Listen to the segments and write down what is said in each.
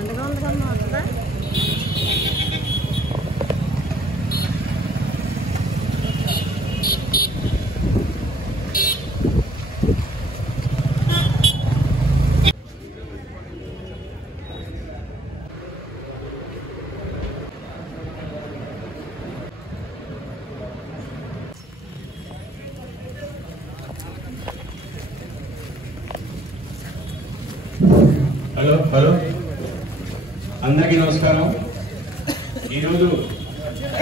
సైలెంట్గా ఉంది కదా వస్తుందా? హలో హలో అందరికీ నమస్కారం. ఈరోజు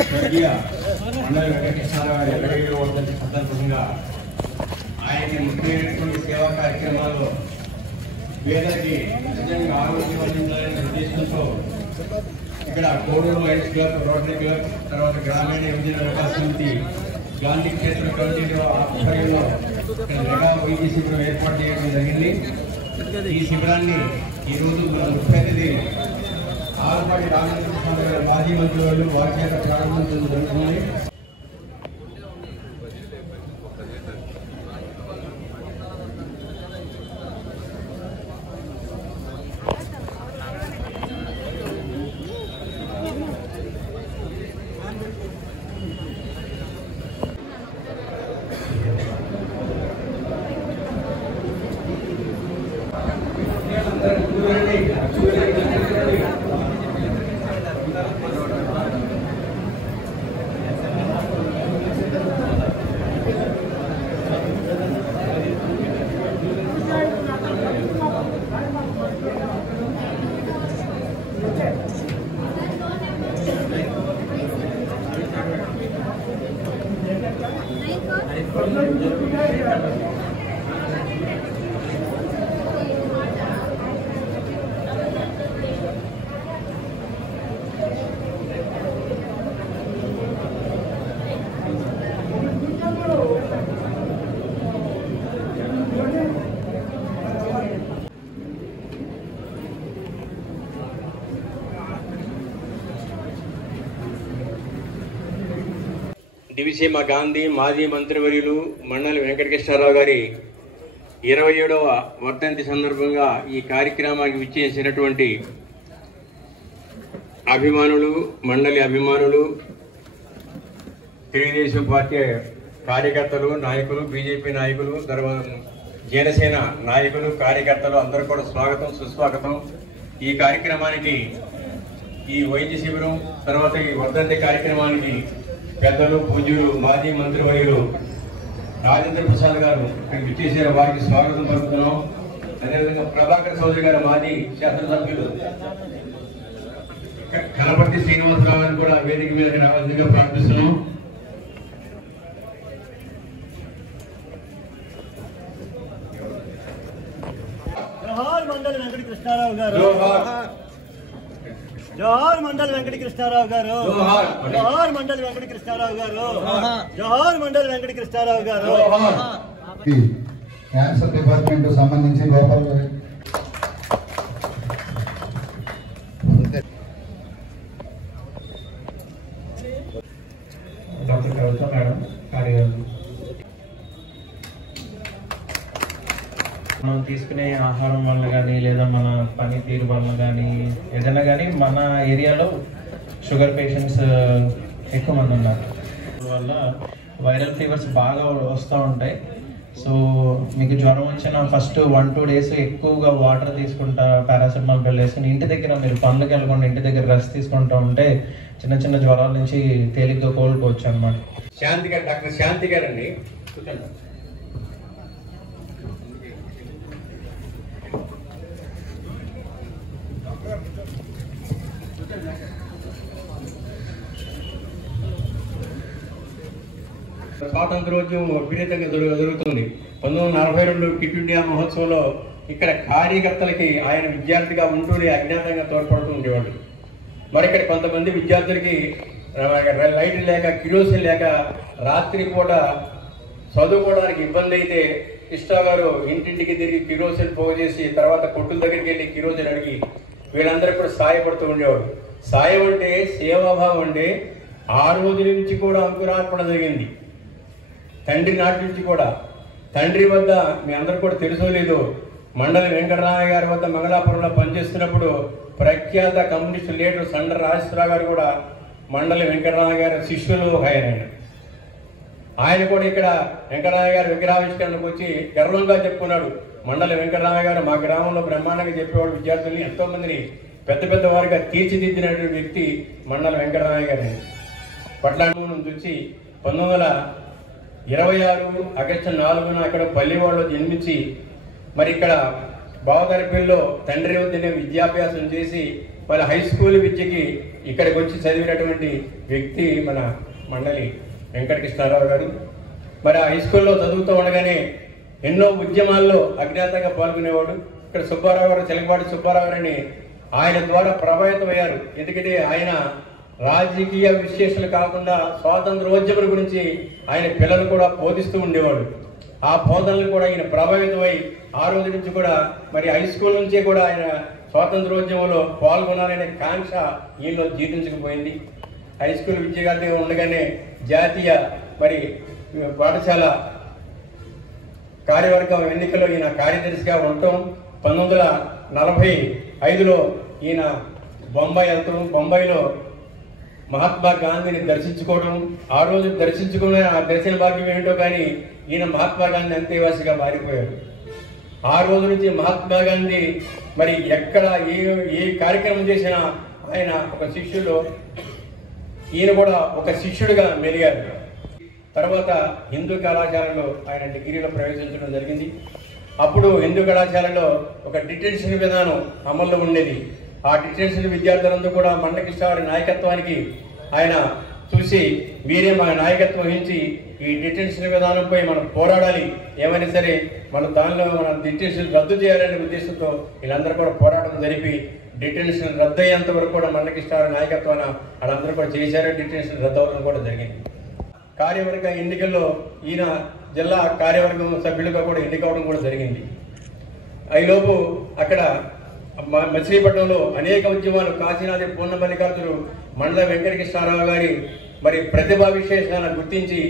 స్వర్గీయ మండల వెంకటేశ్వరరావు గారి 77వ వర్ధంతి సందర్భంగా ఆయనకి ముఖ్యమైనటువంటి సేవా కార్యక్రమాల్లో పేదలకి నిజంగా ఆరోగ్యం అందించాలనే ఉద్దేశంతో ఇక్కడ Koduru Lions club, rotary club, తర్వాత గ్రామీణ యువజన వికాస సమితి, గాంధీ క్షేత్ర కమిటీ ఆధ్వర్యంలో ఇక్కడ మెగా వైద్య శిబిరం ఏర్పాటు చేయడం జరిగింది. ఈ శిబిరాన్ని ఈరోజు మన ముఖ్య అతిథి ఆరుపాటి రామకృష్ణ గారు మాజీ మంత్రి వాళ్ళు వారి చేత ప్రారంభించడం జరుగుతుంది. డివిసీమ గాంధీ మాజీ మంత్రివర్యులు మండలి వెంకటకృష్ణారావు గారి 27వ వర్ధంతి సందర్భంగా ఈ కార్యక్రమానికి విచ్చేసినటువంటి అభిమానులు, మండలి అభిమానులు, తెలుగుదేశం పార్టీ కార్యకర్తలు, నాయకులు, బీజేపీ నాయకులు, తర్వాత జనసేన నాయకులు, కార్యకర్తలు అందరూ కూడా స్వాగతం, సుస్వాగతం. ఈ కార్యక్రమానికి, ఈ వైద్య శిబిరం తర్వాత ఈ వర్ధంతి కార్యక్రమానికి పెద్దలు, పూజ్యులు, మాజీ మంత్రివర్యులు రాజేంద్ర ప్రసాద్ గారు ఇక్కడికి విచ్చేసిన వారికి స్వాగతం పలుకుతున్నాం. అదేవిధంగా ప్రభాకర్ చౌదరి గారు మాజీ శాసనసభ్యులు కనపర్తి శ్రీనివాసరావు గారిని కూడా వేదిక మీదకి రావాల్సిందిగా ప్రార్థిస్తున్నాం. జోహార్ మండలి వెంకటకృష్ణారావు గారు, జోహార్ మండలి వెంకటకృష్ణారావు గారు, జోహార్ మండలి వెంకటకృష్ణారావు గారు, జోహార్ మండలి వెంకటకృష్ణారావు గారు. క్యాన్సర్ డిపార్ట్మెంట్ సంబంధించి లోపల డాక్టర్ కవిత మేడం కార్యదర్శి. మనం తీసుకునే ఆహారం వల్ల కానీ లేదా మన పనితీరు వల్ల కానీ ఏదైనా కానీ మన ఏరియాలో షుగర్ పేషెంట్స్ ఎక్కువ మంది ఉన్నారు. వల్ల వైరల్ ఫీవర్స్ బాగా వస్తూ ఉంటాయి. సో మీకు జ్వరం వచ్చిన ఫస్ట్ 1-2 days ఎక్కువగా వాటర్ తీసుకుంటా, పారాసిటమాల్ బిల్ వేసుకుని ఇంటి దగ్గర మీరు పనులకు వెళ్ళకుండా ఇంటి దగ్గర రెస్ట్ తీసుకుంటూ ఉంటే చిన్న చిన్న జ్వరాల నుంచి తేలిగ్గా కోలుకోవచ్చు అనమాట. శాంతి గారు, డాక్టర్ శాంతి గారు అండి. స్వాతంత్రోద్యమం విపరీతంగా జరుగుతుంది. 1942 క్విట్ ఇండియా మహోత్సవంలో ఇక్కడ కార్యకర్తలకి ఆయన విద్యార్థిగా ఉంటూనే అజ్ఞాతంగా తోడ్పడుతూ ఉండేవాడు. మరి ఇక్కడ కొంతమంది విద్యార్థులకి లైట్ లేక, కిరోసిన్ లేక రాత్రి పూట చదువుకోవడానికి ఇబ్బంది అయితే కృష్ణ గారు ఇంటింటికి తిరిగి కిరోసిన్ పోగు చేసి తర్వాత కొట్టుల దగ్గరికి వెళ్ళి కిరోసిన్ అడిగి వీళ్ళందరూ కూడా సాయపడుతూ ఉండేవాడు. సాయం అంటే సేవాభావం అంటే ఆ రోజు నుంచి కూడా అంకురార్పణ జరిగింది. తండ్రి నాటి నుంచి కూడా, తండ్రి వద్ద మీ అందరూ కూడా తెలుసో లేదో, మండలి వెంకటరామయ్య గారి వద్ద మంగళాపురంలో పనిచేస్తున్నప్పుడు ప్రఖ్యాత కమ్యూనిస్టు లీడర్ సండ్ర రాజేశ్వరరావు గారు కూడా మండలి వెంకటరామయ్య గారి శిష్యులు ఒక ఆయన కూడా ఇక్కడ వెంకటరామయ్య గారి విగ్రహావిష్కరణకు వచ్చి గర్వంగా చెప్పుకున్నాడు. మండలి వెంకటరామయ్య గారు మా గ్రామంలో బ్రహ్మాండంగా చెప్పేవాడు, విద్యార్థుల్ని ఎంతో మందిని పెద్ద పెద్ద వారిగా తీర్చిదిద్దినటువంటి వ్యక్తి మండలి వెంకటరామయ్య గారు. పట్లాంటి నుంచి 1926 ఆగస్టు 4న అక్కడ పల్లివాడలో జన్మించి మరి ఇక్కడ బావదరపల్లిలో తండ్రి వద్దనే విద్యాభ్యాసం చేసి మరి హై స్కూల్ విద్యకి ఇక్కడికి వచ్చి చదివినటువంటి వ్యక్తి మన మండలి వెంకటకృష్ణారావు గారు. మరి ఆ హై స్కూల్లో చదువుతూ ఉండగానే ఎన్నో ఉద్యమాల్లో అజ్ఞాతంగా పాల్గొనేవాడు. ఇక్కడ సుబ్బారావు గారు, చెలకపాటి సుబ్బారావు గారిని ఆయన ద్వారా ప్రభావితమయ్యారు. ఎందుకంటే ఆయన రాజకీయ విశ్లేషణలు కాకుండా స్వాతంత్రోద్యమం గురించి ఆయన పిల్లలు కూడా బోధిస్తూ ఉండేవాడు. ఆ బోధనలు కూడా ఆయన ప్రభావితమై ఆ రోజు నుంచి కూడా మరి హై స్కూల్ నుంచే కూడా ఆయన స్వాతంత్రోద్యమంలో పాల్గొనాలనే కాంక్ష ఈయనలో జీర్ణించకపోయింది. హై స్కూల్ విద్యార్థిగా ఉండగానే జాతీయ మరి పాఠశాల కార్యవర్గం ఎన్నికల్లో ఈయన కార్యదర్శిగా ఉండటం, 1945లో ఈయన బొంబాయి వెళ్తాం. బొంబాయిలో మహాత్మా గాంధీని దర్శించుకోవడం, ఆ రోజు దర్శించుకున్న ఆ దర్శన భాగ్యం ఏమిటో కానీ ఈయన మహాత్మా గాంధీ అంతేవాసిగా మారిపోయారు. ఆ రోజు నుంచి మహాత్మా గాంధీ మరి ఎక్కడ ఏ కార్యక్రమం చేసినా ఆయన ఒక శిష్యుడు, ఈయన కూడా ఒక శిష్యుడిగా మెలిగారు. తర్వాత హిందూ కళాశాలలో ఆయన డిగ్రీలో ప్రవేశించడం జరిగింది. అప్పుడు హిందూ కళాశాలలో ఒక డిటెన్షన్ విధానం అమల్లో ఉండేది. ఆ డిటెన్షన్ విద్యార్థులందరూ కూడా మండకృష్ణ గారి నాయకత్వానికి ఆయన చూసి మీరే మన నాయకత్వం వహించి ఈ డిటెన్షన్ విధానంపై మనం పోరాడాలి, ఏమైనా సరే దానిలో మన డిటెన్షన్ రద్దు చేయాలనే ఉద్దేశంతో వీళ్ళందరూ కూడా పోరాటం జరిపి డిటెన్షన్ రద్దు అయ్యేంత వరకు కూడా మండకృష్ణ గారి నాయకత్వాన వాళ్ళందరూ కూడా చేశారు. డిటెన్షన్ రద్దు అవ్వడం కూడా జరిగింది. కార్యవర్గ ఎన్నికల్లో ఈయన జిల్లా కార్యవర్గం సభ్యులుగా కూడా ఎన్నికవడం కూడా జరిగింది. ఈలోపు అక్కడ మచిలీపట్నంలో అనేక ఉద్యమాలు, కాశీనాథి పూర్ణమల్లికార్జును మండల వెంకటకృష్ణారావు గారి మరి ప్రతిభా విశేషాలను గుర్తించి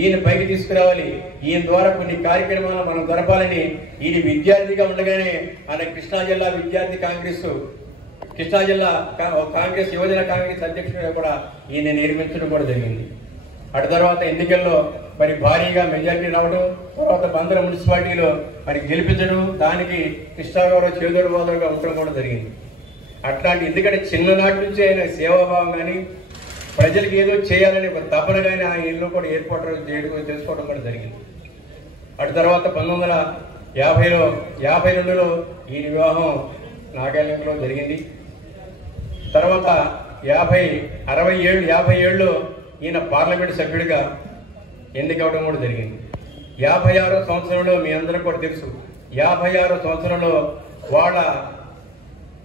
ఈయన పైకి తీసుకురావాలి, ఈయన ద్వారా కొన్ని కార్యక్రమాలు మనం జరపాలని ఈయన విద్యార్థిగా ఉండగానే ఆయన కృష్ణా జిల్లా విద్యార్థి కాంగ్రెస్, కృష్ణా జిల్లా కాంగ్రెస్ యువజన కాంగ్రెస్ అధ్యక్షుడిగా కూడా ఈయన నిర్మించడం కూడా జరిగింది. అటు తర్వాత ఎన్నికల్లో మరి భారీగా మెజారిటీ రావడం, తర్వాత బందర మున్సిపాలిటీలో మరి గెలిపించడం, దానికి కృష్ణారావు చేదోడు వాదోడుగా ఉండడం కూడా జరిగింది. అట్లాంటి ఎందుకంటే చిన్ననాటి నుంచి ఆయన సేవాభావం కానీ ప్రజలకు ఏదో చేయాలని ఒక తపన కానీ ఆ ఇల్లు కూడా ఏర్పాటు చేసుకోవడం కూడా జరిగింది. అటు తర్వాత 1952లో ఈ వివాహం నాగార్జునలో జరిగింది. తర్వాత 57లో ఈయన పార్లమెంట్ సభ్యుడిగా ఎన్నికవడం కూడా జరిగింది. 56వ సంవత్సరంలో మీ అందరూ కూడా తెలుసు, 56వ సంవత్సరంలో వాళ్ళ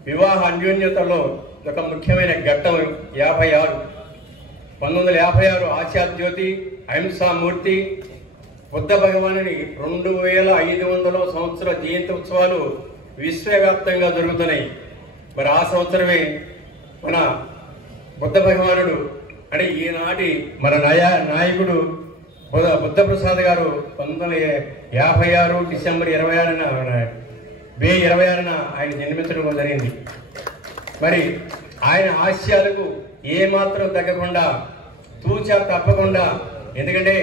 వివాహ అన్యోన్యతలో ఒక ముఖ్యమైన ఘట్టం 1956 ఆశాజ్యోతి అహింసామూర్తి బుద్ధ భగవానుని 2500వ సంవత్సర జయంతి ఉత్సవాలు విశ్వవ్యాప్తంగా జరుగుతున్నాయి. మరి ఆ సంవత్సరమే మన బుద్ధ భగవానుడు అంటే ఈనాటి మన నాయకుడు బుద్ధప్రసాద్ గారు 1956 డిసెంబర్ 26న ఆయన జన్మించడం జరిగింది. మరి ఆయన ఆశయాలకు ఏమాత్రం తగ్గకుండా తూచా తప్పకుండా, ఎందుకంటే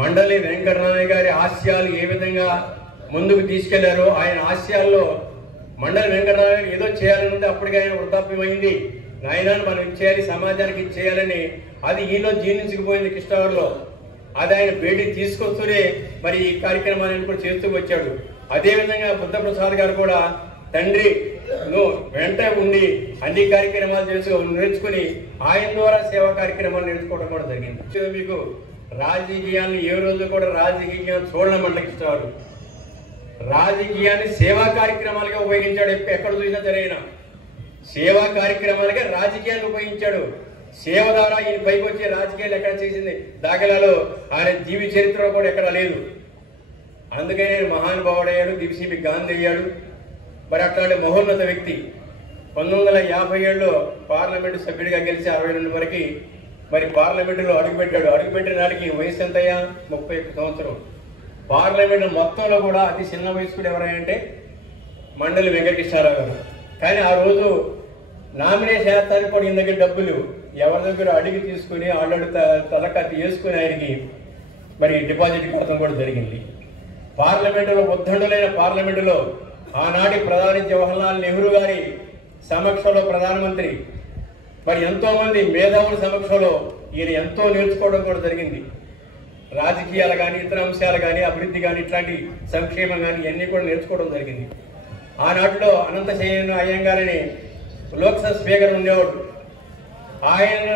మండలి వెంకటరామయ్య గారి ఆశయాలు ఏ విధంగా ముందుకు తీసుకెళ్లారో ఆయన ఆశయాల్లో మండలి వెంకటరామయ్య గారు ఏదో చేయాలనుంది, అప్పటికి ఆయన వృద్ధాప్యమైంది, నాయనాన్ని మనం చేయాలి, సమాజానికి చేయాలని అది ఈలో జీర్ణించుకుపోయింది కృష్ణావరంలో. అది ఆయన బయటికి తీసుకొస్తూనే మరి ఈ కార్యక్రమాలను కూడా చేస్తూ వచ్చాడు. అదేవిధంగా బుద్ధప్రసాద్ గారు కూడా తండ్రి వెంట ఉండి అన్ని కార్యక్రమాలు నేర్చుకుని ఆయన ద్వారా సేవా కార్యక్రమాలు నేర్చుకోవడం కూడా జరిగింది. మీకు రాజకీయాన్ని ఏ రోజు కూడా రాజకీయాన్ని చూడడం మండలిస్తారు, రాజకీయాన్ని సేవా కార్యక్రమాలుగా ఉపయోగించాడు. ఎక్కడ చూసినా జరిగిన సేవా కార్యక్రమాలుగా రాజకీయాన్ని ఉపయోగించాడు. సేవ ద్వారా ఈయన పైకి వచ్చే రాజకీయాలు ఎక్కడ చేసింది దాఖలాలో ఆయన జీవి చరిత్రలో కూడా ఎక్కడ లేదు. అందుకనే మహానుభావుడయ్యాడు, దివిసిబి గాంధీ అయ్యాడు. మరి అట్లాంటి మహోన్నత వ్యక్తి 1957లో పార్లమెంటు సభ్యుడిగా గెలిచి 62 వరకు మరి పార్లమెంటులో అడుగుపెట్టాడు. అడుగుపెట్టిన నాటికి వయసు ఎంతయ్యా? 31 సంవత్సరం. పార్లమెంటు మొత్తంలో కూడా అతి చిన్న వయస్కుడు ఎవరంటే మండలి వెంకటకృష్ణారావు గారు. కానీ ఆ రోజు నామినేషన్ చేస్తానికి కూడా ఈయన దగ్గర డబ్బులు ఎవరి దగ్గర అడిగి తీసుకుని ఆల్రెడీ తలకత్తి వేసుకుని ఆయనకి మరి డిపాజిట్ కడతం కూడా జరిగింది. పార్లమెంటులో ఉద్దండులైన పార్లమెంటులో ఆనాటి ప్రధాని జవహర్లాల్ నెహ్రూ గారి సమక్షంలో ప్రధానమంత్రి మరి ఎంతో మంది మేధావుల సమక్షంలో ఈయన ఎంతో నేర్చుకోవడం కూడా జరిగింది. రాజకీయాలు కానీ ఇతర అంశాలు కానీ అభివృద్ధి కానీ ఇట్లాంటి సంక్షేమం కానీ ఇవన్నీ కూడా నేర్చుకోవడం జరిగింది. ఆనాటిలో అనంతశయన అయ్యంగారని లోక్సభ స్పీకర్ ఉండేవాడు. ఆయన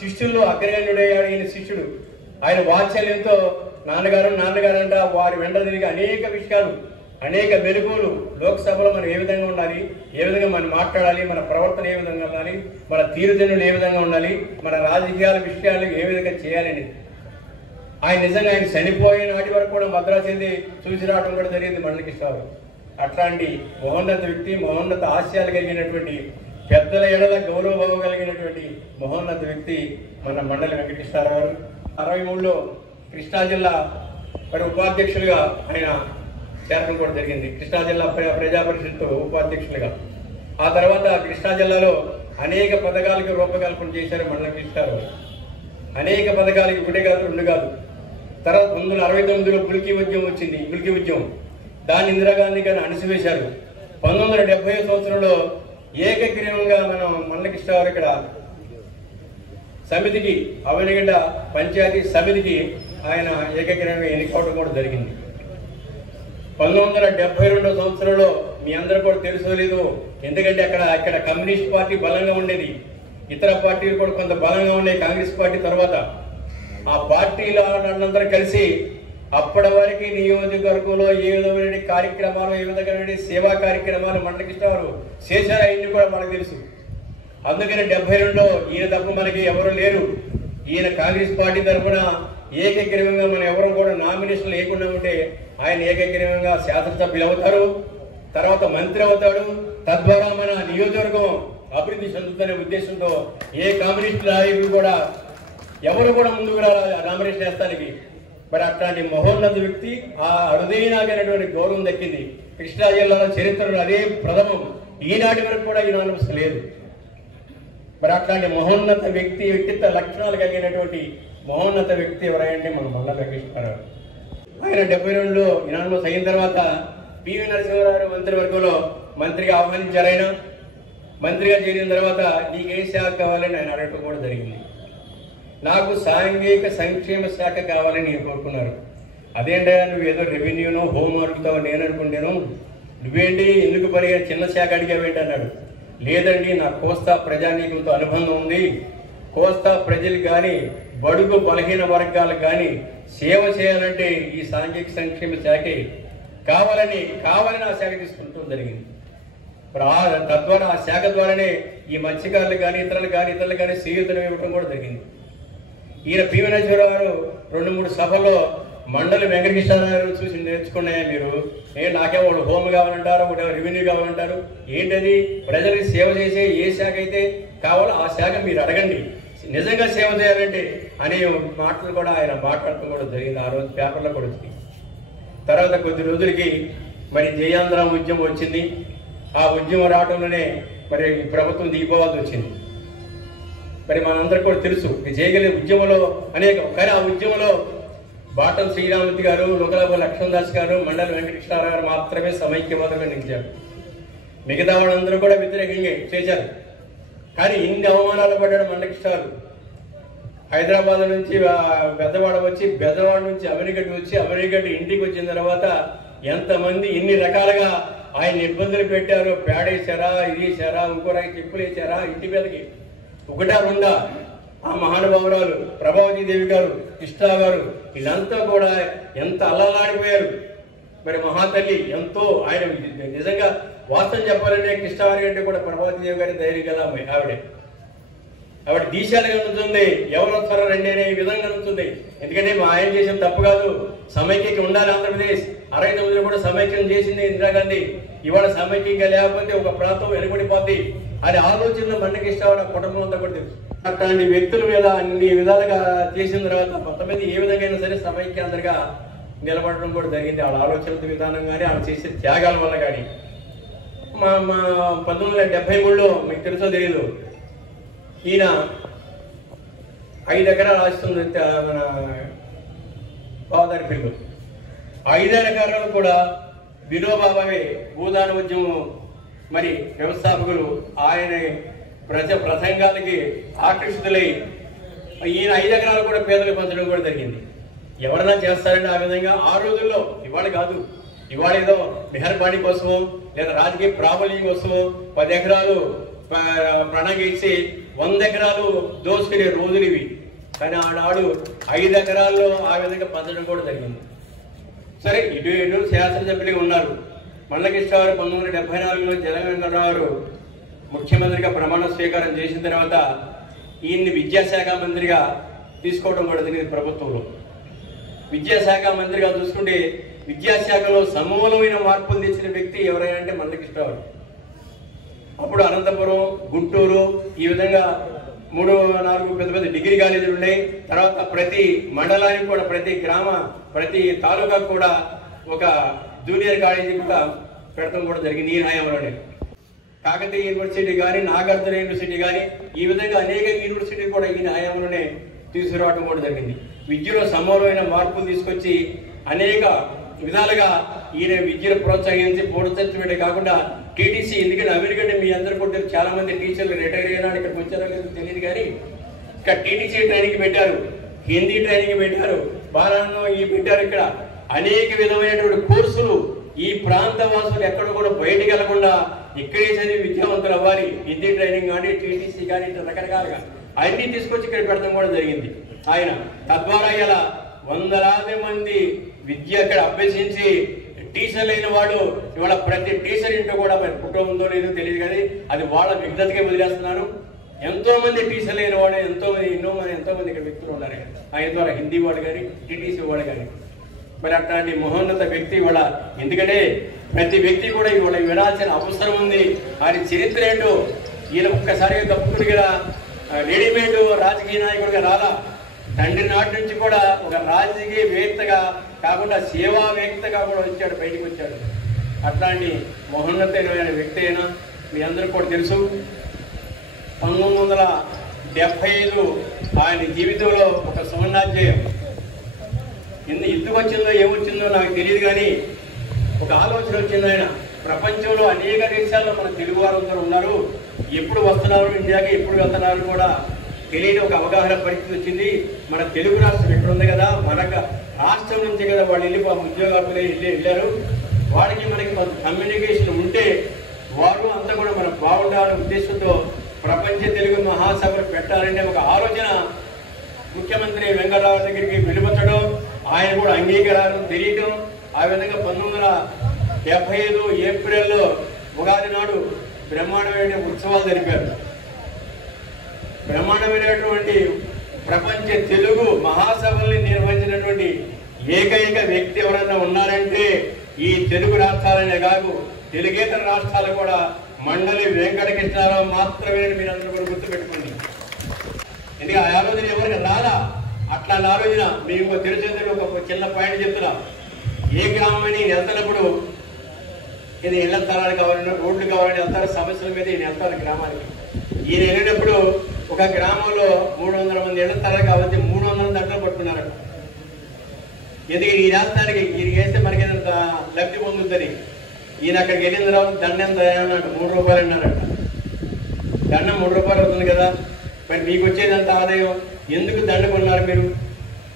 శిష్యుల్లో అగ్రగణ్యుడయ్యాడు. ఈయన శిష్యుడు. ఆయన వాత్సల్యంతో నాన్నగారు అంట వారి వెంట తిరిగి అనేక విషయాలు అనేక మెరుగులు లోక్సభలో మనం ఏ విధంగా ఉండాలి, ఏ విధంగా మనం మాట్లాడాలి, మన ప్రవర్తన ఏ విధంగా ఉండాలి, మన తీరుదెన్నులు ఏ విధంగా ఉండాలి, మన రాజకీయాల విషయాలు ఏ విధంగా చేయాలని ఆయన నిజంగా ఆయన చనిపోయిన నాటి వరకు కూడా మద్రాసు వెళ్ళి చూసి రావడం కూడా జరిగింది మండలికృష్ణరావు. అట్లాంటి మహోన్నత వ్యక్తి, మహోన్నత ఆశయాలు కలిగినటువంటి పెద్దల ఎడల గౌరవభావం కలిగినటువంటి మహోన్నత వ్యక్తి మన మండలి వెంకటకృష్ణారావు గారు. 63లో కృష్ణా జిల్లా మరి ఉపాధ్యక్షులుగా ఆయన చేరడం కూడా జరిగింది. కృష్ణా జిల్లా ప్రజా పరిషత్ ఉపాధ్యక్షులుగా. ఆ తర్వాత కృష్ణా జిల్లాలో అనేక పథకాలకి రూపకల్పన చేశారు మండలి కృష్ణారావు. అనేక పథకాలకి ఒకటే కాదు, రెండు కాదు. తర్వాత 1969లో గుల్కీ ఉద్యమం వచ్చింది. గుల్కీ ఉద్యమం దాన్ని ఇందిరాగాంధీ గారిని అణిసివేశారు. 1970 సంవత్సరంలో ఏకగ్రీవంగా మనం మండలి కృష్ణారావు ఇక్కడ సమితికి అవనిగడ్డ పంచాయతీ సమితికి ఆయన ఏకగ్రీవంగా ఎన్నికవడం కూడా జరిగింది. 1972 సంవత్సరంలో మీ అందరూ కూడా తెలుసో లేదు, ఎందుకంటే అక్కడ కమ్యూనిస్ట్ పార్టీ బలంగా ఉండేది, ఇతర పార్టీలు కూడా కొంత బలంగా ఉన్నాయి. కాంగ్రెస్ పార్టీ తర్వాత ఆ పార్టీలో అందరూ కలిసి అప్పటి వరకు నియోజకవర్గంలో ఏ విధమైన కార్యక్రమాలు, ఏ విధమైన సేవా కార్యక్రమాలు మండలి కృష్ణారావు చేశారు. అవన్నీ కూడా మనకు తెలుసు. అందుకని 72లో ఈయన తప్ప మనకి ఎవరు లేరు. ఈయన కాంగ్రెస్ పార్టీ తరఫున ఏకగ్రీవంగా మనం ఎవరు కూడా నామినేషన్ లేకుండా ఉంటే ఆయన ఏకగ్రీవంగా శాసనసభ్యులు అవుతారు, తర్వాత మంత్రి అవుతాడు. తద్వారా మన నియోజకవర్గం అభివృద్ధి చెందుతున్న ఉద్దేశంతో ఏ కమ్యూనిస్ట్ నాయకులు కూడా ఎవరు కూడా ముందుకు నామినేషన్ చేస్తానికి. మరి అట్లాంటి మహోన్నత వ్యక్తి ఆ అరుదైనటువంటి గౌరవం దక్కింది. కృష్ణా జిల్లాలో చరిత్రలో అదే ప్రథమం. ఈనాటి వరకు కూడా యునానిమస్ లేదు. మరి అట్లాంటి మహోన్నత వ్యక్తిత్వ లక్షణాలు కలిగినటువంటి మహోన్నత వ్యక్తి ఎవరంటే మన మండలి వెంకటకృష్ణారావు. ఆయన 72లో యునానిమస్ అయిన తర్వాత పివి నరసింహారావు మంత్రివర్గంలో మంత్రిగా ఆహ్వానించారు. ఆయన మంత్రిగా చేరిన తర్వాత నీకు ఏ శాఖ కావాలని ఆయన అడగటం కూడా జరిగింది. నాకు సాంఘిక సంక్షేమ శాఖ కావాలని నేను కోరుకున్నారు. అదేంటా నువ్వు ఏదో రెవెన్యూనో హోం అడుగుతావు నేను అనుకుంటాను, నువ్వేంటి ఎందుకు పని చిన్న శాఖ అడిగావేంటి అన్నాడు. లేదండి, నా కోస్తా ప్రజానీకంతో అనుబంధం ఉంది, కోస్తా ప్రజలు కానీ బడుగు బలహీన వర్గాలకు కానీ సేవ చేయాలంటే ఈ సాంఘిక సంక్షేమ శాఖే కావాలని ఆ శాఖ తీసుకుంటూ జరిగింది. తద్వారా ఆ శాఖ ద్వారానే ఈ మత్స్యకారులు కానీ ఇతరులు కానీ సీఎతను ఇవ్వడం కూడా జరిగింది. ఈయన పివి నరసింహారావు గారు 2-3 సభల్లో మండలి వెంకటకృష్ణారావు చూసి నేర్చుకున్నాయా మీరు, నాకే వాళ్ళు హోమ్ కావాలంటారు, ఒకటి రెవెన్యూ కావాలంటారు, ఏంటది ప్రజలకు సేవ చేసే ఏ శాఖ అయితే కావాలో ఆ శాఖ మీరు అడగండి, నిజంగా సేవ చేయాలంటే అనే మాటలు కూడా ఆయన మాట్లాడటం కూడా జరిగింది. ఆ రోజు పేపర్లో కూడా వచ్చింది. తర్వాత కొద్ది రోజులకి మరి జయాంధ్ర ఉద్యమం వచ్చింది. ఆ ఉద్యమం రావడంలోనే మరి ప్రభుత్వం దిగిపోవాల్సి వచ్చింది. మరి మనందరికీ కూడా తెలుసు చేయగలిగే ఉద్యమంలో కానీ ఆ ఉద్యమంలో బాటం శ్రీరామూర్తి గారు, నూకలపల్లి లక్ష్మణదాస్ గారు, మండలి వెంకటకృష్ణారావు గారు మాత్రమే సమైక్యవాదంగా నిలిచారు. మిగతా వాళ్ళందరూ కూడా వ్యతిరేకంగా చేశారు. కానీ ఇన్ని అవమానాలు పడ్డాడు మండలి కృష్ణారావు. హైదరాబాద్ నుంచి బెద్దవాడ వచ్చి, బెద్దవాడ నుంచి అమెరికట్ వచ్చి, అమెరికట్ ఇంటికి వచ్చిన తర్వాత ఎంతమంది ఇన్ని రకాలుగా ఆయన ఇబ్బందులు పెట్టారు. పేడేశారా, ఇది వేసారా, ఇంకో చెప్పులు వేసారా, ఇంటి మీదకి ఒకటా రెండా. ఆ మహానుభావురాలు ప్రభావతీదేవి గారు, కృష్ణ గారు, వీళ్ళంతా కూడా ఎంత అల్లలాడిపోయారు. మరి మహాతల్లి ఎంతో ఆయన నిజంగా వాస్తవం చెప్పాలంటే కృష్ణ గారి అంటే కూడా ప్రభావతీదేవి గారి ధైర్యం గల ఆవిడ దీశాలుగా ఉంటుంది. ఎవరు వస్తారో రండి అనే విధంగా ఉంటుంది. ఎందుకంటే మా ఆయన చేసిన తప్పు కాదు, సమైక్యకి ఉండాలి ఆంధ్రప్రదేశ్. 69లో కూడా సమైక్యం చేసింది ఇందిరాగాంధీ. ఇవాళ సమైక్యంగా లేకపోతే ఒక ప్రాంతం వెనుకబడిపోద్ది అని ఆలోచన మండలి కృష్ణారావు కుటుంబం అంతా కూడా తెలుసు. అట్లాంటి వ్యక్తుల మీద అన్ని విధాలుగా చేసిన తర్వాత కొంతమంది ఏ విధంగా సరే సమైక్యాంధ్రగా నిలబడడం కూడా జరిగింది. వాళ్ళ ఆలోచన విధానం కానీ వాళ్ళు చేసే త్యాగాల వల్ల కానీ. మా 1973లో మీకు తెలుసో తెలియదు, ఈయన 5 ఎకరాలు ఆస్తుంది మన గోదావరి పిల్లు. 5 ఎకరాలు కూడా వినోబాబావే భూదాన ఉద్యమం మరి వ్యవస్థాపకులు ఆయన ప్రసంగాలకి ఆకర్షితులై ఈయన 5 ఎకరాలు కూడా పేదలకు పంచడం కూడా జరిగింది. ఎవరైనా చేస్తారంటే ఆ విధంగా ఆ రోజుల్లో, ఇవాళ కాదు, ఇవాళ ఏదో మెహర్బానీ కోసమో లేదా రాజకీయ ప్రాబల్యం కోసమో 10 ఎకరాలు ప్రణంగా ఇచ్చి 100 ఎకరాలు దోసుకునే రోజులు ఇవి. కానీ ఆనాడు 5 ఎకరాల్లో ఆ విధంగా పంచడం కూడా జరిగింది. సరే, ఇటు శాసనసభ్యులుగా ఉన్నారు. మండలకృష్ణ గారు 1974లో జలగంగారావు ముఖ్యమంత్రిగా ప్రమాణ స్వీకారం చేసిన తర్వాత ఈయన్ని విద్యాశాఖ మంత్రిగా తీసుకోవడం కూడా జరిగింది ప్రభుత్వంలో. విద్యాశాఖ మంత్రిగా చూసుకుంటే విద్యాశాఖలో సమూలమైన మార్పులు తెచ్చిన వ్యక్తి ఎవరైనా అంటే మండలకృష్ణ గారు. అప్పుడు అనంతపురం, గుంటూరు ఈ విధంగా 3-4 పెద్ద పెద్ద డిగ్రీ కాలేజీలు ఉన్నాయి. తర్వాత ప్రతి మండలానికి కూడా, ప్రతి తాలూకాకు కూడా ఒక జూనియర్ కాలేజీ కూడా పెడతాం కూడా జరిగింది ఈ హయాంలోనే. కాకతీయ యూనివర్సిటీ కానీ, నాగార్జున యూనివర్సిటీ కానీ ఈ విధంగా అనేక యూనివర్సిటీ కూడా ఈ హయాంలోనే తీసుకురావడం కూడా జరిగింది. విద్యలో సమూలమైన మార్పులు తీసుకొచ్చి అనేక విధాలుగా ఈయన విద్యను ప్రోత్సహించడమే కాకుండా టీటీసీ, ఎందుకంటే అమెరికంటే మీ అందరూ కూడా చాలా మంది టీచర్లు రిటైర్ అయినా ఇక్కడికి వచ్చారో లేదో తెలియదు, కానీ ఇక్కడ టీటీసీ ట్రైనింగ్ పెట్టారు, హిందీ ట్రైనింగ్ పెట్టారు, బాలాను పెట్టారు. ఇక్కడ అనేక విధమైనటువంటి కోర్సులు ఈ ప్రాంత వాసులు ఎక్కడ కూడా బయటకు వెళ్లకుండా ఇక్కడే చదివి విద్యావంతులు అవ్వాలి. హిందీ ట్రైనింగ్ కానీ, టీటీసీ కానీ రకరకాలుగా అన్ని తీసుకొచ్చి ఇక్కడ పెడతాం కూడా జరిగింది ఆయన. తద్వారా ఇలా వందలాది మంది విద్య అక్కడ అభ్యసించి టీచర్లు అయిన వాడు ఇవాళ ప్రతి టీచర్ ఇంటో కూడా పుట్ట ఉందో లేదో తెలియదు, కానీ అది వాళ్ళ విజ్ఞతకే వదిలేస్తున్నారు. ఎంతో మంది టీచర్లు అయిన వాడు ఎంతో మంది ఇక్కడ వ్యక్తులు ఉన్నారు ఆయన ద్వారా, హిందీ వాడు కానీ, టీటీసీ వాడు కానీ. మరి అట్లాంటి మహోన్నత వ్యక్తి ఇవాళ, ఎందుకంటే ప్రతి వ్యక్తి కూడా ఇవాళ వినాల్సిన అవసరం ఉంది. ఆయన చరిత్ర ఏంటో ఈయన ఒక్కసారిగా తప్పుకుని కదా రెడీమేడ్ రాజకీయ నాయకుడిగా రాలా. తండ్రి నాటి నుంచి కూడా ఒక రాజకీయవేత్తగా కాకుండా సేవావేత్తగా కూడా వచ్చాడు, బయటకు వచ్చాడు. అట్లాంటి మహోన్నతమైన వ్యక్తి అయినా మీ అందరూ కూడా తెలుసు. 1975 ఆయన జీవితంలో ఒక సువర్ణాధ్యాయం. ఎందుకు వచ్చిందో ఏమొచ్చిందో నాకు తెలియదు, కానీ ఒక ఆలోచన వచ్చింది. ఆయన ప్రపంచంలో అనేక దేశాల్లో మన తెలుగు వారందరూ ఉన్నారు, ఎప్పుడు వస్తున్నారు ఇండియాకి, ఎప్పుడు వెళ్తున్నారు కూడా తెలియని ఒక అవగాహన పరిస్థితి వచ్చింది. మన తెలుగు రాష్ట్రం ఎక్కడ ఉంది కదా, మన రాష్ట్రం నుంచి కదా వాళ్ళు వెళ్ళి ఉద్యోగాలు వెళ్ళారు. వాడికి మనకి కమ్యూనికేషన్ ఉంటే వారు అంతా కూడా మనం బాగుండాలనే ఉద్దేశంతో ప్రపంచ తెలుగు మహాసభలు పెట్టాలనే ఒక ఆలోచన ముఖ్యమంత్రి వెంకటరావు దగ్గరికి వెలువచ్చడం, ఆయన కూడా అంగీకారం తెలియటం. ఆ విధంగా 1975 ఏప్రిల్లో ఉగాది నాడు బ్రహ్మాండమైన ఉత్సవాలు జరిపారు. బ్రహ్మాండమైనటువంటి ప్రపంచ తెలుగు మహాసభల్ని నిర్వహించినటువంటి ఏకైక వ్యక్తి ఎవరన్నా ఉన్నారంటే ఈ తెలుగు రాష్ట్రాలనే కాదు, తెలుగేతర రాష్ట్రాలు కూడా మండలి వెంకటకృష్ణారావు మాత్రమే మీరందరూ కూడా గుర్తుపెట్టుకోండి. ఎందుకంటే ఆ ఆలోచన ఎవరికి రాలా. అట్లాంటి ఆలోచన మీకు తెలిసేందుకు ఒక చిన్న పాయింట్ చెప్తున్నా. ఏ గ్రామని వెళ్తున్నప్పుడు ఇది ఇళ్ల స్థలాలు కావాలన్నా, రోడ్లు కావాలని వెళ్తారు, సమస్యల మీద ఈయన వెళ్తారు గ్రామానికి. ఈయన వెళ్ళినప్పుడు ఒక గ్రామంలో 300 మంది ఇళ్ల స్థలాలు కావాలి, 300 దండలు పట్టుకున్నారు. ఎందుకు ఈ రాష్ట్రానికి ఈయన వేస్తే మనకి ఏదంత లబ్ధి పొందుతుంది. ఈయన అక్కడికి వెళ్ళిన తర్వాత దండ ఎంత అన్నట్టు 3 రూపాయలు అన్నారట. దండ 3 రూపాయలు అవుతుంది కదా, మరి మీకు వచ్చేదంత ఆదాయం ఎందుకు దండ కొన్నారు మీరు?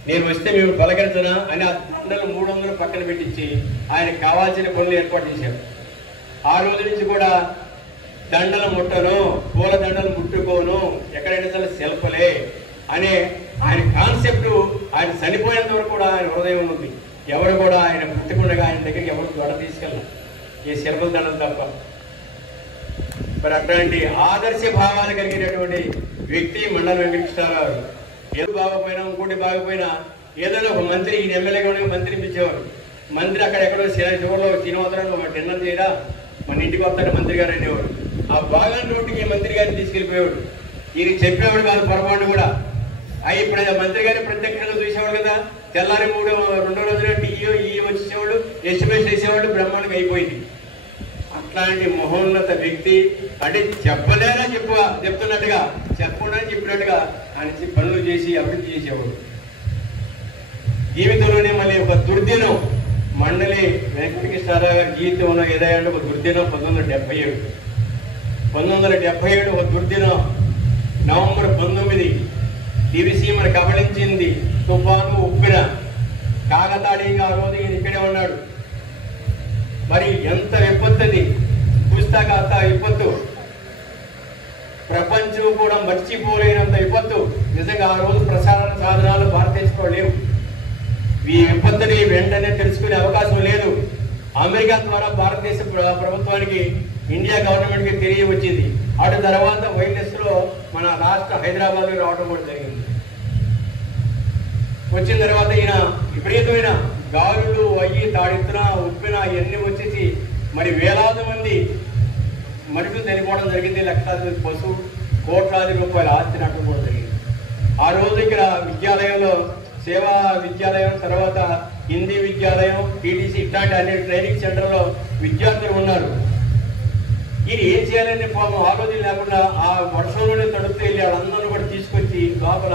నేను వస్తే మేము పలకరించనా అని ఆ దండలు 300 పక్కన పెట్టించి ఆయనకు కావాల్సిన పనులు ఏర్పాటు చేశారు. ఆ రోజు నుంచి కూడా దండలు ముట్టను, పూల దండలు ముట్టుకోను, ఎక్కడైనా సరే సెల్ఫలే అనే ఆయన కాన్సెప్ట్ ఆయన చనిపోయేంత వరకు కూడా ఆయన హృదయం ఉంది. ఎవరు కూడా ఆయన ముట్టకుండా ఆయన దగ్గరికి ఎవరు గొడవ తీసుకెళ్ళారు, ఈ సెల్ఫల దండలు తప్ప. మరి అట్లాంటి ఆదర్శ భావాలు కలిగినటువంటి వ్యక్తి మండల వెంకటకృష్ణారావు. ఏదో బాగపోయినా ఇంకోటి బాగపోయినా ఏదైనా ఒక మంత్రి, ఈయన ఎమ్మెల్యేగా మంత్రి ఇచ్చేవారు. మంత్రి అక్కడ ఎక్కడో చివరిలో తినవతరాలు డిన్నర్ చేయరా, మన ఇంటికి వస్తాడు మంత్రి గారు అనేవాడు. ఆ బాగాని రోడ్డుకి మంత్రి గారిని తీసుకెళ్ళిపోయేవాడు. ఈయన చెప్పేవాడు కాదు పొరపాటు కూడా. ఇప్పుడు మంత్రి గారిని ప్రత్యక్షంగా చూసేవాడు కదా. తెల్లారి 2 రోజులు టీఈ వచ్చేసేవాడు, ఎస్టిమేషన్ వేసేవాడు, బ్రహ్మాండంగా అయిపోయింది. అట్లాంటి మహోన్నత వ్యక్తి అంటే చెప్పలేనా చెప్తున్నట్టుగా చెప్పకుండా చెప్పినట్టుగా ఆయన పనులు చేసి అభివృద్ధి చేసేవాడు. జీవితంలోనే మళ్ళీ ఒక దుర్దినం మండలి వెంకటకృష్ణారావు గారి జీవితంలో ఏదైనా ఒక దుర్దినం 1977 ఒక దుర్దినం నవంబర్ 19 దివిసీమను కబళించింది తుఫాను ఉప్పిన కాకతాళీయంగా ఆ రోజు ఈయన ఇక్కడే ఉన్నాడు. మరి ఎంత విపత్తుది పుస్తకాత విపత్తు, ప్రపంచం కూడా మర్చిపోలేనంత విపత్తు. నిజంగా ఆ రోజు ప్రసార సాధనాలు భారతదేశంలో లేవు. ఈ విపత్తుని వెంటనే తెలుసుకునే అవకాశం లేదు. అమెరికా ద్వారా భారతదేశ ప్రభుత్వానికి ఇండియా గవర్నమెంట్ కి తెలియవచ్చింది. అటు తర్వాత వైరస్ లో మన రాష్ట్ర హైదరాబాద్ లో రావడం కూడా జరిగింది. వచ్చిన తర్వాత ఈయన విపరీతమైన గాలులు అయ్యి తాడెత్తున ఉప్పిన ఇవన్నీ వచ్చేసి మరి వేలాది మంది మనుషులు చనిపోవడం జరిగింది. లక్షలాది పశువు కోట్లాది రూపాయల ఆస్తి నష్టం కూడా జరిగింది. ఆ రోజు ఇక్కడ విద్యాలయంలో సేవా విద్యాలయం, తర్వాత హిందీ విద్యాలయం, టీటీసీ ఇట్లాంటి అన్ని ట్రైనింగ్ సెంటర్లో విద్యార్థులు ఉన్నారు. ఈయన ఏం చేయాలని ఆలోచన లేకుండా ఆ వర్షంలోనే తడుపుతూ వెళ్ళి వాళ్ళందరూ కూడా తీసుకొచ్చి లోపల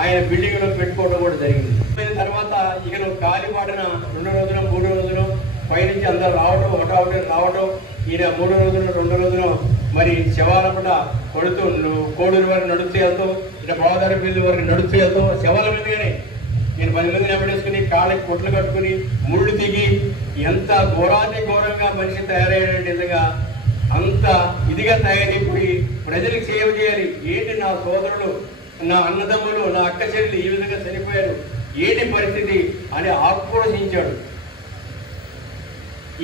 ఆయన బిల్డింగ్ లో పెట్టుకోవడం కూడా జరిగింది. తర్వాత ఇక కాలిపాటన 2 రోజులు 3 రోజులు పైనుంచి అందరూ రావడం ఒకటి రావడం, ఈయన 3 రోజులు 2 రోజులు మరి శవాల కూడా కొడుతూ కోడూరు వరకు నడుస్తూ వెళ్తూ, ఇట్లా గోదావరి బిల్లు వరకు నడుస్తూ వెళ్తూ శవాల మీదగానే నేను 10 మంది నెంబడేసుకుని కాళ్ళకి కొట్లు కట్టుకుని ముళ్ళు దిగి ఎంత ఘోరంగా మనిషి తయారయ్యాడు. నిజంగా అంత ఇదిగా తయారైపోయి ప్రజలకు సేవ చేయాలి. ఏంటి నా సోదరులు, నా అన్నదమ్ములు, నా అక్క చెల్లి ఈ విధంగా చనిపోయారు, ఏంటి పరిస్థితి అని ఆక్రోశించాడు.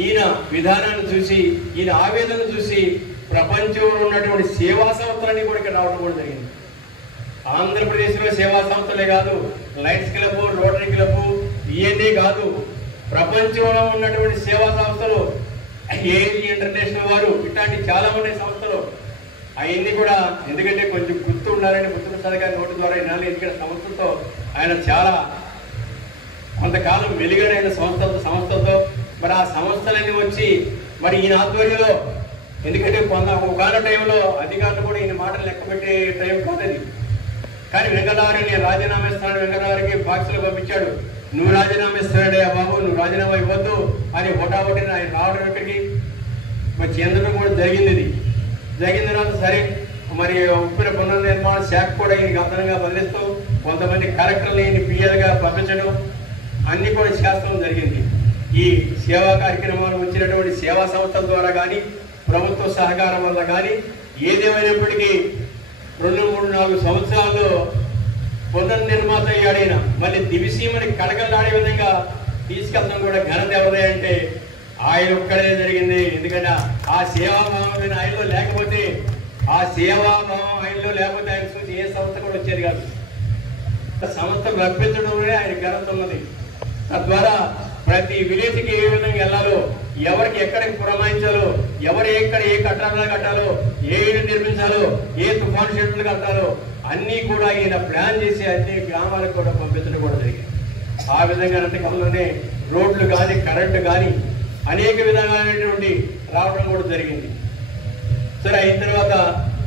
ఈయన విధానాన్ని చూసి, ఈయన ఆవేదన చూసి ప్రపంచంలో ఉన్నటువంటి సేవా సంస్థలన్నీ కూడా ఇక్కడ రావడం కూడా జరిగింది. ఆంధ్రప్రదేశ్లో సేవా సంస్థలే కాదు, లయన్స్ క్లబ్, రోటరీ క్లబ్ ఇవన్నీ కాదు, ప్రపంచంలో ఉన్నటువంటి సేవా సంస్థలు, ఏజీ ఇంటర్నేషనల్ వారు ఇట్లాంటి చాలా మంది సంస్థలు అవన్నీ కూడా, ఎందుకంటే కొంచెం గుర్తు ఉండాలని గుర్తుప్రసాద్ గారి నోటి ద్వారా వినాలి. ఎందుకంటే సంస్థతో ఆయన చాలా కొంతకాలం వెలుగైన సంస్థలతో మరి ఆ సంస్థలన్నీ వచ్చి మరి ఈయన ఆధ్వర్యంలో, ఎందుకంటే ఒకనొక టైంలో అధికారులు కూడా ఈయన మాటలు లెక్క పెట్టే టైం కాదని, కానీ వెంకటరావుని రాజీనామా ఇస్తున్నాడు, వెంకటరావుకి బాక్సులు పంపించాడు. నువ్వు రాజీనామా ఇస్తున్నాడే బాబు, నువ్వు రాజీనామా ఇవ్వద్దు అని హోటాహోటిని ఆయన రావడం ఇక్కడికి మరి చెందడం కూడా జరిగింది. ఇది జరిగిన తర్వాత సరే మరి ఉప్పిన పునర్నిర్మాణ శాఖ కూడా ఈయనకి అదనంగా బదిలిస్తూ కొంతమంది కలెక్టర్లు ఈయన పిఎల్గా పంపించడం అన్ని కూడా శాస్త్రం జరిగింది. ఈ సేవా కార్యక్రమాలు వచ్చినటువంటి సేవా సంస్థల ద్వారా కానీ ప్రభుత్వ సహకారం వల్ల కానీ ఏదేమైనప్పటికీ 2, 3, 4 సంవత్సరాల్లో పునర్నిర్మాత అయ్యాడైనా మళ్ళీ దివిసీమని కడకలాడే విధంగా తీసుకెళ్తాం కూడా ఘనత ఎవరే అంటే ఆయన ఒక్కడే జరిగింది. ఎందుకంటే ఆ సేవాభావం ఆయనలో లేకపోతే, ఆయన చూసి ఏ సంస్థ కూడా వచ్చేది కాదు. సంస్థ రప్పించడంలోనే ఆయన ఘనత ఉన్నది. తద్వారా ప్రతి విలేజ్కి ఏ విధంగా వెళ్ళాలో, ఎవరికి ఎక్కడికి పురమాయించాలో, ఎవరు ఎక్కడ ఏ కట్టడాలు కట్టాలో, ఏ ఇల్లు నిర్మించాలో, ఏ తుఫాను షెడ్లు కట్టాలో అన్నీ కూడా ఈయన ప్లాన్ చేసి అన్ని గ్రామాలకు కూడా పంపించడం కూడా జరిగింది. ఆ విధంగా అంతకాలంలోనే రోడ్లు కానీ కరెంటు కానీ అనేక విధాలైనటువంటి రావడం కూడా జరిగింది. సరే అయిన తర్వాత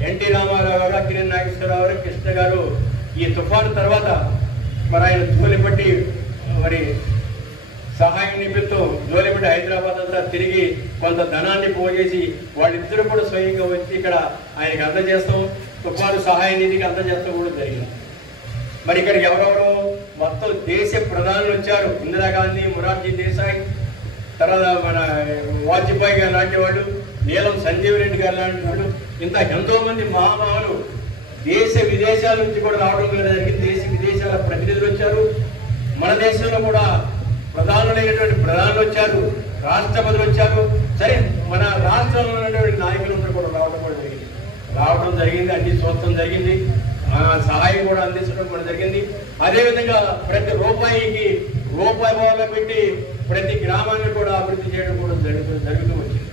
ఎన్టీ రామారావు గారు, కిరణ్ నాగేశ్వరరావు గారు, కృష్ణ గారు ఈ తుఫాను తర్వాత మరి ఆయన జోలిపట్టి మరి సహాయం నిమిత్తం జోలిపట్టి హైదరాబాద్ అంతా తిరిగి కొంత ధనాన్ని పోగేసి వాళ్ళిద్దరూ కూడా స్వయంగా వచ్చి ఇక్కడ ఆయనకి అందజేస్తాం, తుఫాను సహాయ నిధికి అందజేస్తాం కూడా జరిగింది. మరి ఇక్కడ ఎవరెవరు మొత్తం దేశ ప్రధానులు వచ్చారు. ఇందిరాగాంధీ, మొరార్జీ దేశాయ్, తర్వాత మన వాజ్పేయి గారు లాంటి వాళ్ళు, నీలం సంజీవ్ రెడ్డి గారు లాంటి వాళ్ళు, ఇంత ఎంతో మంది మహామహులు దేశ విదేశాల నుంచి కూడా రావడం జరిగింది. దేశ విదేశాల ప్రతినిధులు వచ్చారు. మన దేశంలో కూడా ప్రధానులైనటువంటి ప్రధానులు వచ్చారు, రాష్ట్రపతులు వచ్చారు. సరే మన రాష్ట్రంలో ఉన్నటువంటి నాయకులందరూ కూడా రావడం జరిగింది. అన్ని చూడటం జరిగింది, సహాయం కూడా అందించడం కూడా జరిగింది. అదేవిధంగా ప్రతి రూపాయికి రూపాయి బాగా పెట్టి ప్రతి గ్రామాన్ని కూడా అభివృద్ధి చేయడం కూడా జరుగుతూ వచ్చింది.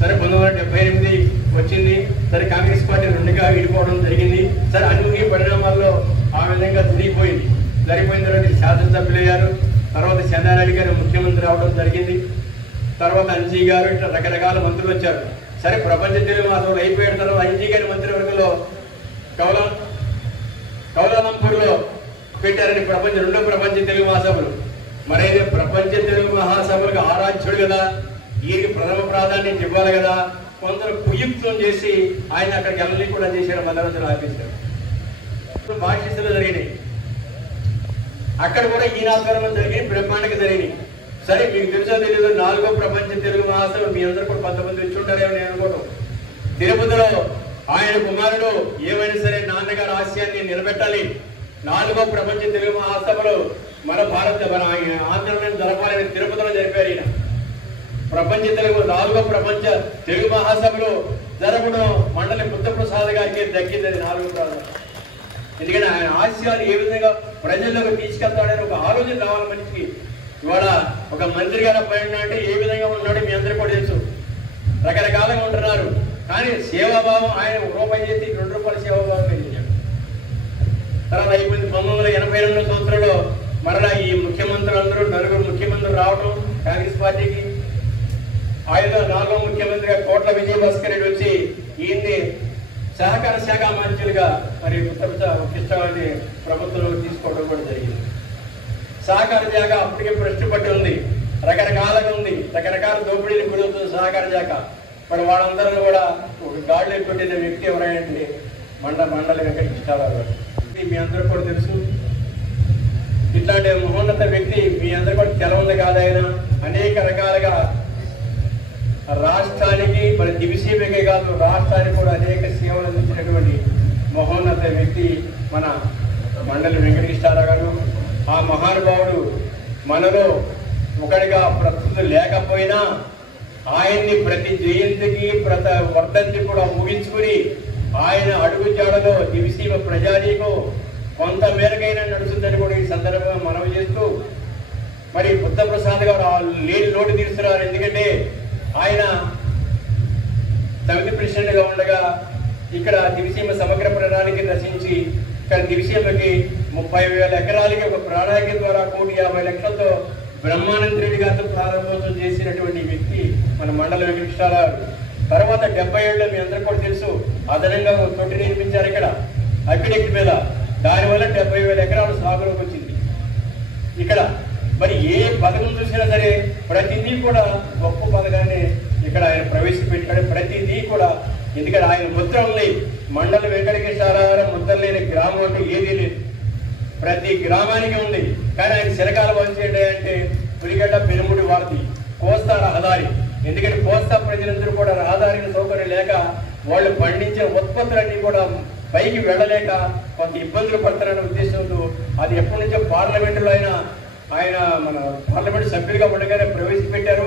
సరే 1978 వచ్చింది. సరే కాంగ్రెస్ పార్టీ 2గా విడిపోవడం జరిగింది. సరే అన్ని పరిణామాల్లో ఆ విధంగా జరిగిపోయింది. జరిగిపోయిన తర్వాత శాసనసభ్యులు అయ్యారు. తర్వాత చంద్రారెడ్డి గారు ముఖ్యమంత్రి అవడం జరిగింది. తర్వాత అంజీ గారు ఇట్లా రకరకాల మంత్రులు వచ్చారు. సరే ప్రపంచ తెలుగు మాసంలో అయిపోయిన తర్వాత అంజీ గారి మంత్రివర్గంలో కౌలాలంపూర్లో పెట్టారని రెండో ప్రపంచ తెలుగు మహాసభలు. మరైతే ప్రపంచ తెలుగు మహాసభలకు ఆరాధ్యుడు కదా, ఈయనకి ప్రథమ ప్రాధాన్యత ఇవ్వాలి కదా. కొందరు కుయుక్తం చేసి ఆయన అక్కడికి వెళ్ళని కూడా చేశారు. మదనరాజులు ఆఫీసర్ బాధ్యతలు జరిగినాయి. అక్కడ కూడా ఈ ఆధ్వర్యంలో జరిగినాయి, బ్రహ్మాండకి జరిగినాయి. సరే మీకు తెలుసో తెలియదు, 4వ ప్రపంచ తెలుగు మహాసభ మీ అందరూ కూడా 10 మంది వచ్చి ఉంటారేమో నేను అనుకోవడం. తిరుపతిలో ఆయన కుమారుడు ఏమైనా సరే నాన్నగారి ఆశయాన్ని నిలబెట్టాలి, 4వ ప్రపంచ తెలుగు మహాసభలో మన ఆంధ్రప్రదేశ్ జరపాలని తిరుపతిలో జరిపారు. ఈయన ప్రపంచ తెలుగు 4వ ప్రపంచ తెలుగు మహాసభలో జరపడం మండలి బుద్ధప్రసాద్ గారికి దక్కింది 4వ ప్రాంతం. ఎందుకంటే ఆయన ఆశయాలు ఏ విధంగా ప్రజల్లోకి తీసుకెళ్తాడని ఒక ఆలోచన రావాలి మనిషికి. ఇవాళ ఒక మంత్రి గారు పైన అంటే ఏ విధంగా ఉన్నాడో మీ అందరూ కూడా తెలుసు. రకరకాలుగా ఉంటున్నారు, కానీ సేవాభావం ఆయన రూపాయి చేసి 2 రూపాయల సేవాభావం పెంచాడు. తర్వాత అయిపోయింది 1982 సంవత్సరంలో మరలా ఈ ముఖ్యమంత్రులు అందరూ 4 ముఖ్యమంత్రులు రావడం కాంగ్రెస్ పార్టీకి. ఆయన 4వ ముఖ్యమంత్రిగా కోట్ల విజయభాస్కర్ రెడ్డి వచ్చి ఈయన్ని సహకార శాఖ మంత్రులుగా మరి కృష్ణాన్ని ప్రభుత్వంలో తీసుకోవడం కూడా జరిగింది. సహకార శాఖ అప్పటికే భ్రష్టుపట్టి ఉంది, రకరకాలుగా ఉంది, రకరకాల దోపిడీలు గురవుతుంది సహకార శాఖ. మరి వాళ్ళందరూ కూడా ఒక గాడిలో పెట్టిన వ్యక్తి ఎవరైనా మండలి వెంకట కృష్ణారావు గారు. మీ అందరూ కూడా తెలుసు. ఇట్లాంటి మహోన్నత వ్యక్తి మీ అందరూ కూడా తెలవంది కాదైనా అనేక రకాలుగా రాష్ట్రానికి మరి దివిసీమకే కాదు రాష్ట్రానికి కూడా అనేక సేవలు అందించినటువంటి మహోన్నత వ్యక్తి మన మండలి వెంకట కృష్ణారావు గారు. ఆ మహానుభావుడు మనలో ఒకటిగా ప్రస్తుతం లేకపోయినా ఆయన్ని ప్రతి జయంతికి ప్రతి వర్ధంతి కూడా ముగించుకుని ఆయన అడుగు జాడలో దివిసీమ ప్రజానీకం కొంత మేరకైనా నడుస్తుందని కూడా ఈ సందర్భంగా మనవి చేస్తూ మరి బుద్ధప్రసాద్ గారు లేని లోటు తీరుస్తున్నారు. ఎందుకంటే ఆయన సమితి ప్రెసిడెంట్ గా ఉండగా ఇక్కడ దివిసీమ సమగ్ర ప్రణాళిక రచించి ఇక్కడ దివిసీమకి 30,000 ఎకరాలకి ఒక ప్రణాళిక ద్వారా 1,50,00,000తో బ్రహ్మానంద రెడ్డి గారితో ప్రారంభోత్సవం చేసినటువంటి వ్యక్తి మన మండలి వెంకట కృష్ణారావు. తర్వాత 77లో మీ అందరూ కూడా తెలుసు అదనంగా ఒక తొట్టి నిర్మించారు ఇక్కడ అక్విడక్ట్ మీద. దానివల్ల 70,000 ఎకరాలు సాగులోకి వచ్చింది. ఇక్కడ మరి ఏ పథకం చూసినా సరే ప్రతిదీ కూడా గొప్ప పథకాన్ని ఇక్కడ ఆయన ప్రవేశపెట్టాడు. ప్రతిదీ కూడా ఎందుకంటే ఆయన ముద్ర ఉంది. మండలి వెంకట కృష్ణారావు ముద్ర లేని గ్రామం అంటే ఏదీ లేదు, ప్రతి గ్రామానికి ఉంది. కానీ ఆయన శిరకాల వంచేయండి అంటే పులిగడ్డ పెనుముడి వారధి కోస్తా రహదారి. ఎందుకంటే కోస్తా ప్రజలందరూ కూడా రహదారిని సౌకర్యం లేక వాళ్ళు పండించిన ఉత్పత్తులన్నీ కూడా పైకి వెళ్ళలేక కొంత ఇబ్బందులు పడతారనే ఉద్దేశంతో అది ఎప్పటి నుంచో పార్లమెంటులో ఆయన మన పార్లమెంట్ సభ్యులుగా ఉండగానే ప్రవేశపెట్టారు.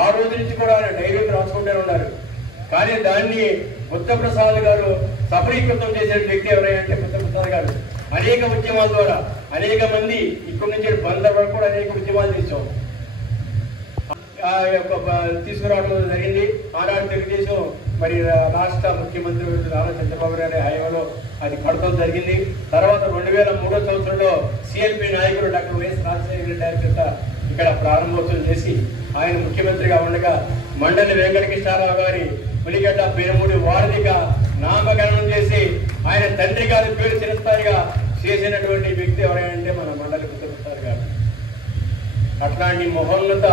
ఆ రోజు నుంచి కూడా ఆయన డైరీలు రాసుకుంటూనే ఉన్నారు. కానీ దాన్ని బుద్ధప్రసాద్ గారు సఫలీకృతం చేసే వ్యక్తి ఎవరైనా బుద్ధప్రసాద్ గారు అనేక ఉద్యమాల ద్వారా అనేక మంది ఇక్కడి నుంచి బందర్ వరకు కూడా అనేక ఉద్యమాలు తీసాం తీసుకురావడం జరిగింది. ఆనాడు తెలుగుదేశం మరి రాష్ట్ర ముఖ్యమంత్రి నారా చంద్రబాబు నాయుడు హయాంలో అది కడతం జరిగింది. తర్వాత 2003 సంవత్సరంలో సిఎల్పి నాయకుడు డాక్టర్ వైఎస్ రాజశేఖర రెడ్డి గారి ఇక్కడ ప్రారంభోత్సవం చేసి ఆయన ముఖ్యమంత్రిగా ఉండగా మండలి వెంకట కృష్ణారావు గారి పులిగడ్డ పెనుముడి వారధిగా నామకరణం చేసి ఆయన తండ్రి గారి పేరు చిరస్థాయిగా చేసినటువంటి వ్యక్తి ఎవరైనా మన మండలి బుద్ధప్రసాద్ గారు. అట్లాంటి మహోన్నత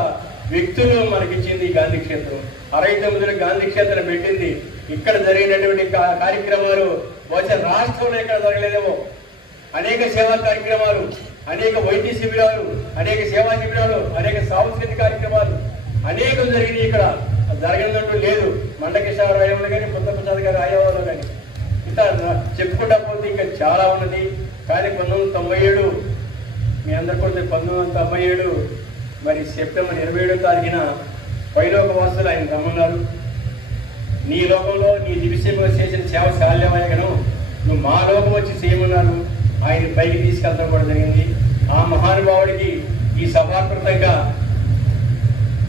వ్యక్తులు మనకిచ్చింది గాంధీ క్షేత్రం. 69లో గాంధీ క్షేత్రం పెట్టింది. ఇక్కడ జరిగినటువంటి కార్యక్రమాలు బహుశా రాష్ట్రంలో ఇక్కడ జరగలేదేమో. అనేక సేవా కార్యక్రమాలు, అనేక వైద్య శిబిరాలు, అనేక సేవా శిబిరాలు, అనేక సాంస్కృతిక కార్యక్రమాలు అనేకం జరిగినాయి. ఇక్కడ జరగనంటూ లేదు. మండకృష్ణారావు హయాంలో కానీ బుద్ధప్రసాద్ గారి హయాంలో కానీ ఇట్లా చెప్పుకుంటా పోతే ఇంకా చాలా ఉన్నది. కానీ 1997 మీ అందరు కూడా 1997 మరి సెప్టెంబర్ 27వ తారీఖున పైలోక వాసులు ఆయన రమ్మన్నారు. నీ లోకంలో నీ దివిసీమలో చేసిన సేవ శాల్యమయ్యగను నువ్వు మా లోకం వచ్చి చేయమన్నారు. ఆయన పైకి తీసుకెళ్తాం కూడా జరిగింది. ఆ మహానుభావుడికి ఈ సభాకృతంగా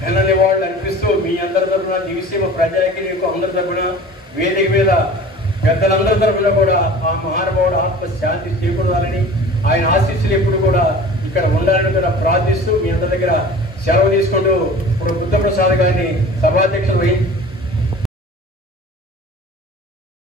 ఘన నివాళులు అర్పిస్తూ మీ అందరి తరఫున దివిసీమ ప్రజలకి అందరి తరఫున వేదిక మీద పెద్దలందరి తరఫున కూడా ఆ మహానుభావుడు ఆత్మ శాంతి చేకూడాలని ఆయన ఆశీస్సులు ఎప్పుడు కూడా ఇక్కడ ఉండాలని కూడా ప్రార్థిస్తూ మీ అందరి దగ్గర సెలవు తీసుకుంటూ ఇప్పుడు బుద్ధప్రసాద్ గారిని సభాధ్యక్షులు